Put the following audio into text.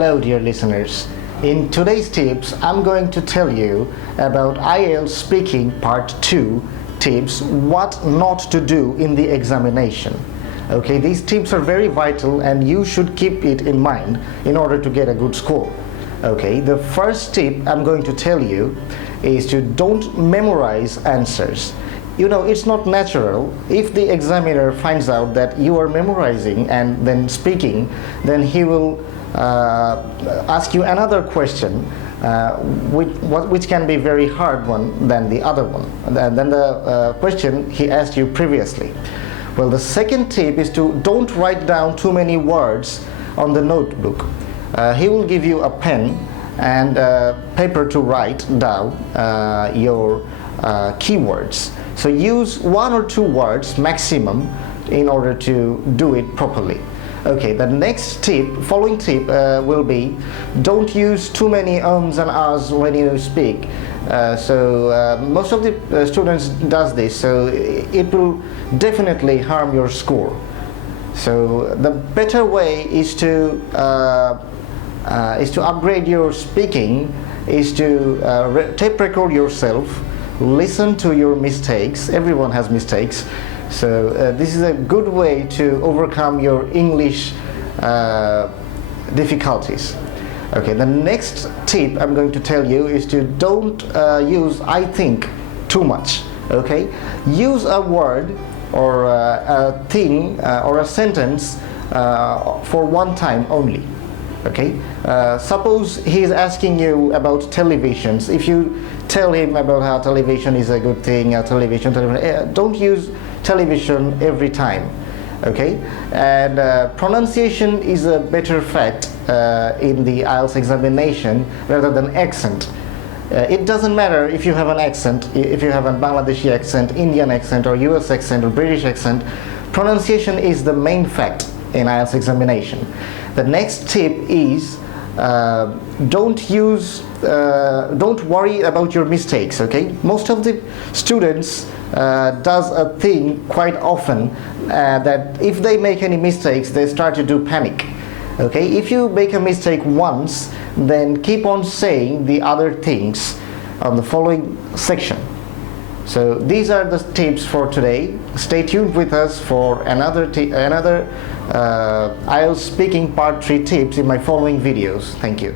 Hello dear listeners. In today's tips, I'm going to tell you about IELTS speaking part 2 tips, what not to do in the examination. Okay, these tips are very vital and you should keep it in mind in order to get a good score. Okay, the first tip I'm going to tell you is to don't memorize answers. You know, it's not natural. If the examiner finds out that you are memorizing and then speaking, then he will ask you another question, which can be very hard one than the other one, than the question he asked you previously. Well, the second tip is to don't write down too many words on the notebook. He will give you a pen and paper to write down your keywords. So use 1 or 2 words maximum in order to do it properly. Okay, the next tip, following tip will be don't use too many ums and ahs when you speak. Most of the students does this, so it will definitely harm your score. So the better way is to upgrade your speaking, is to tape record yourself, listen to your mistakes. Everyone has mistakes. So this is a good way to overcome your English difficulties. Okay, the next tip I'm going to tell you is to don't use I think too much. Okay, use a word or a thing or a sentence for one time only. Okay, suppose he is asking you about televisions. If you tell him about how television is a good thing, television, don't use television every time. Okay, and pronunciation is a better fact in the IELTS examination rather than accent. It doesn't matter if you have an accent, if you have a Bangladeshi accent, Indian accent, or US accent, or British accent. Pronunciation is the main fact in IELTS examination. The next tip is don't worry about your mistakes. Okay, most of the students does a thing quite often that if they make any mistakes, they start to do panic. Okay, if you make a mistake once, then keep on saying the other things on the following section. So these are the tips for today. Stay tuned with us for another IELTS speaking part 3 tips in my following videos. Thank you.